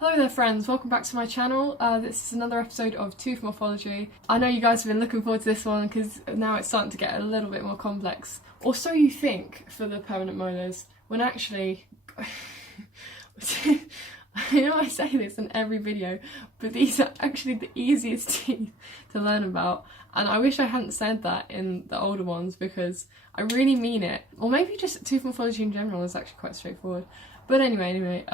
Hello there friends, welcome back to my channel. This is another episode of Tooth Morphology. I know you guys have been looking forward to this one because now it's starting to get a little bit more complex. Or so you think for the permanent molars, when actually... I know I say this in every video, but these are actually the easiest teeth to learn about. And I wish I hadn't said that in the older ones because I really mean it. Or maybe just tooth morphology in general is actually quite straightforward. But anyway,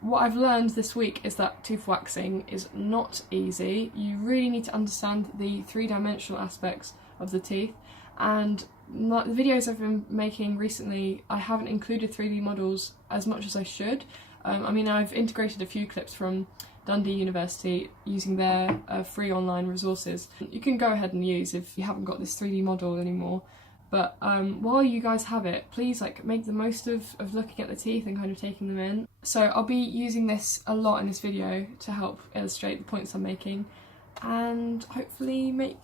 what I've learned this week is that tooth waxing is not easy. You really need to understand the three-dimensional aspects of the teeth, and the videos I've been making recently, I haven't included 3D models as much as I should. I mean, I've integrated a few clips from Dundee University using their free online resources. You can go ahead and use if you haven't got this 3D model anymore. But while you guys have it, please make the most of looking at the teeth and kind of taking them in. So I'll be using this a lot in this video to help illustrate the points I'm making and hopefully make,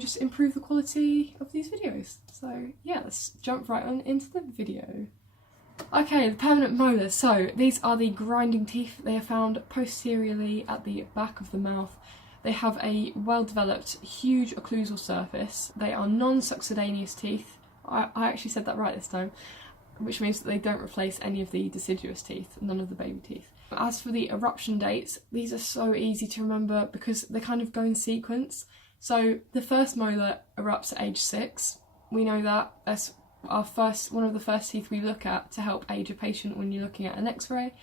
just improve the quality of these videos. So yeah, let's jump right on into the video. Okay, the permanent molars. So these are the grinding teeth. They are found posteriorly at the back of the mouth. They have a well-developed, huge occlusal surface. They are non-succedaneous teeth. I actually said that right this time, which means that they don't replace any of the deciduous teeth, none of the baby teeth. As for the eruption dates, these are so easy to remember because they kind of go in sequence. So the first molar erupts at age 6. We know that. That's one of the first teeth we look at to help age a patient when you're looking at an x-ray.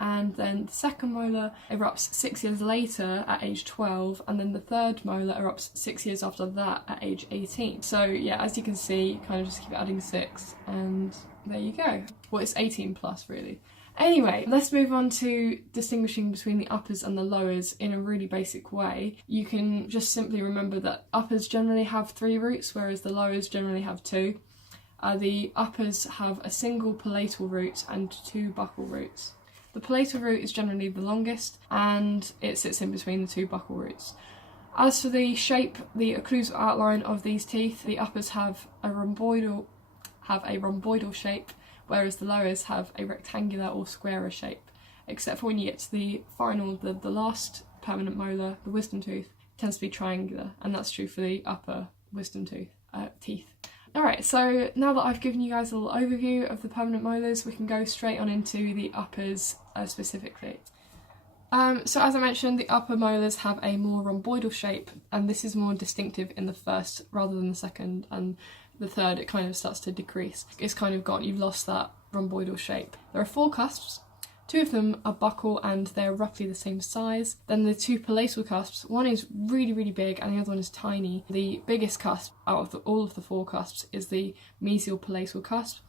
And then the second molar erupts 6 years later at age 12, and then the third molar erupts 6 years after that at age 18. So yeah, as you can see, you kind of just keep adding 6, and there you go. Well, it's 18 plus really. Anyway, let's move on to distinguishing between the uppers and the lowers in a really basic way. You can just simply remember that uppers generally have 3 roots, whereas the lowers generally have 2. The uppers have a single palatal root and 2 buccal roots. The palatal root is generally the longest and it sits in between the 2 buccal roots. As for the shape, the occlusal outline of these teeth, the uppers have a rhomboidal shape, whereas the lowers have a rectangular or squarer shape, except for when you get to the final, the last permanent molar, the wisdom tooth, it tends to be triangular, and that's true for the upper wisdom teeth. Alright, so now that I've given you guys a little overview of the permanent molars, we can go straight on into the uppers specifically. So as I mentioned, the upper molars have a more rhomboidal shape, and this is more distinctive in the first rather than the second, and the third it kind of starts to decrease. It's kind of gone, you've lost that rhomboidal shape. There are 4 cusps. 2 of them are buccal and they're roughly the same size. Then the 2 palatal cusps, one is really, really big and the other one is tiny. The biggest cusp out of all of the 4 cusps is the mesial palatal cusp,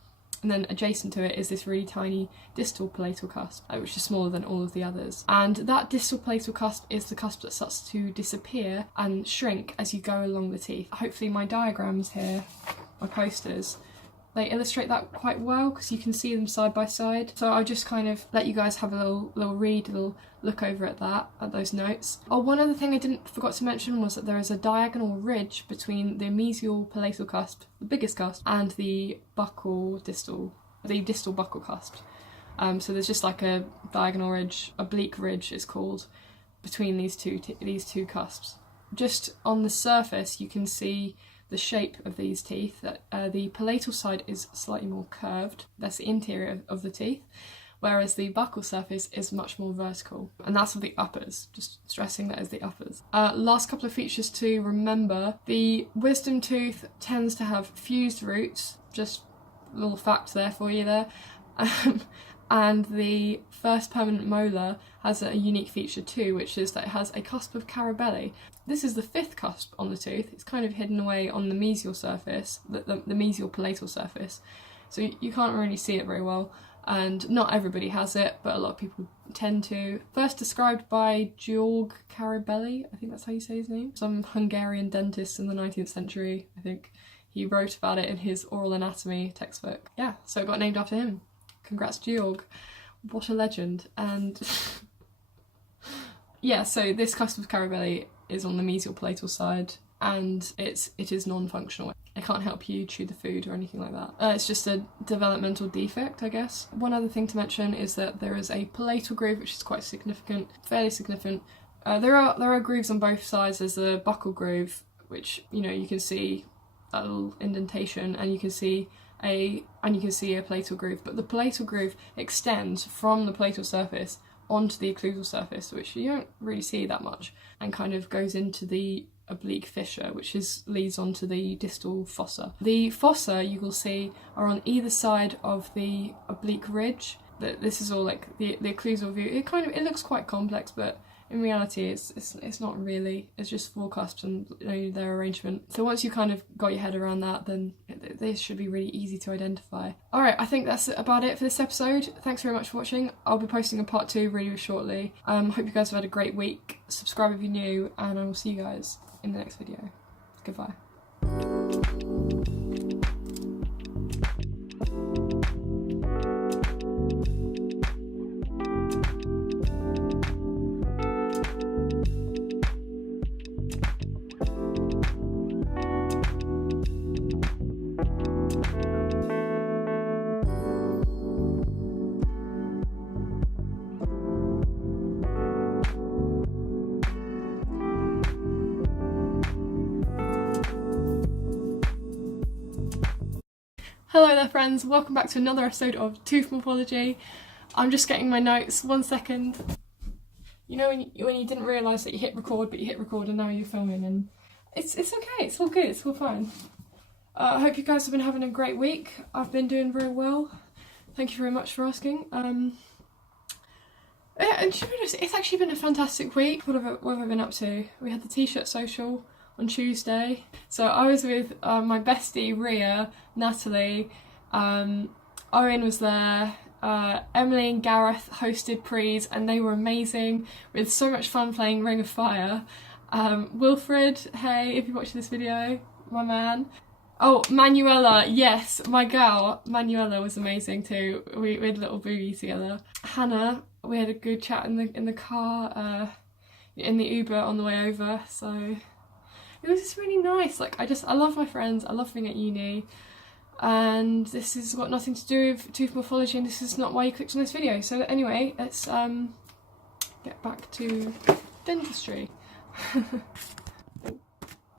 and then adjacent to it is this really tiny distal palatal cusp, which is smaller than all of the others. And that distal palatal cusp is the cusp that starts to disappear and shrink as you go along the teeth. Hopefully my diagrams here, my posters, they illustrate that quite well because you can see them side by side. So I'll just kind of let you guys have a little read, a little look over at those notes. Oh, one other thing I forgot to mention was that there is a diagonal ridge between the mesial palatal cusp, the biggest cusp, and the distal buccal cusp. So there's just like a diagonal ridge, oblique ridge it's called, between these two cusps. Just on the surface you can see the shape of these teeth. The palatal side is slightly more curved, that's the interior of the teeth, whereas the buccal surface is much more vertical, and that's for the uppers, just stressing that as the uppers. Last couple of features to remember: the wisdom tooth tends to have fused roots, just a little fact there for you there, and the first permanent molar has a unique feature too, which is that it has a cusp of carabelli. This is the 5th cusp on the tooth. It's kind of hidden away on the mesial surface, the mesial palatal surface, so you can't really see it very well, and not everybody has it, but a lot of people tend to. First described by Georg Carabelli, I think that's how you say his name, some Hungarian dentist in the 19th century, I think. He wrote about it in his oral anatomy textbook. Yeah, so it got named after him. Congrats, Georg. What a legend. And yeah, so this cusp of carabelli is on the mesial palatal side, and it is non-functional. they can't help you chew the food or anything like that. It's just a developmental defect, I guess. One other thing to mention is that there is a palatal groove, which is quite significant, fairly significant. There are grooves on both sides. There's a buccal groove, which, you know, you can see that little indentation, and you can see a palatal groove, but the palatal groove extends from the palatal surface onto the occlusal surface, which you don't really see that much, and kind of goes into the oblique fissure, which leads onto the distal fossa. The fossa, you will see, are on either side of the oblique ridge. This is all like the occlusal view. It looks quite complex, but in reality it's not really. It's just four cusps and, you know, their arrangement. So once you kind of got your head around that, then this should be really easy to identify. Alright, I think that's about it for this episode. Thanks very much for watching. I'll be posting a part 2 really shortly. Hope you guys have had a great week. Subscribe if you're new, and I will see you guys in the next video. Goodbye. Hello there friends, welcome back to another episode of Tooth Morphology. I'm just getting my notes, 1 second. You know when you didn't realise that you hit record, but you hit record and now you're filming, and it's okay, it's all good, it's all fine. I hope you guys have been having a great week. I've been doing very well. Thank you very much for asking. And to be honest, it's actually been a fantastic week. What have I been up to? We had the t-shirt social on Tuesday. So I was with my bestie Ria, Natalie, Owen was there, Emily and Gareth hosted prees, and they were amazing. We had so much fun playing Ring of Fire. Wilfred, hey, if you watch this video, my man. Oh, Manuela, yes, my gal, Manuela was amazing too. We had a little boogie together. Hannah, we had a good chat in the car, in the Uber on the way over, so it was just really nice. Like, I love my friends, I love being at uni, and this has got nothing to do with tooth morphology, and this is not why you clicked on this video. So anyway, let's get back to dentistry.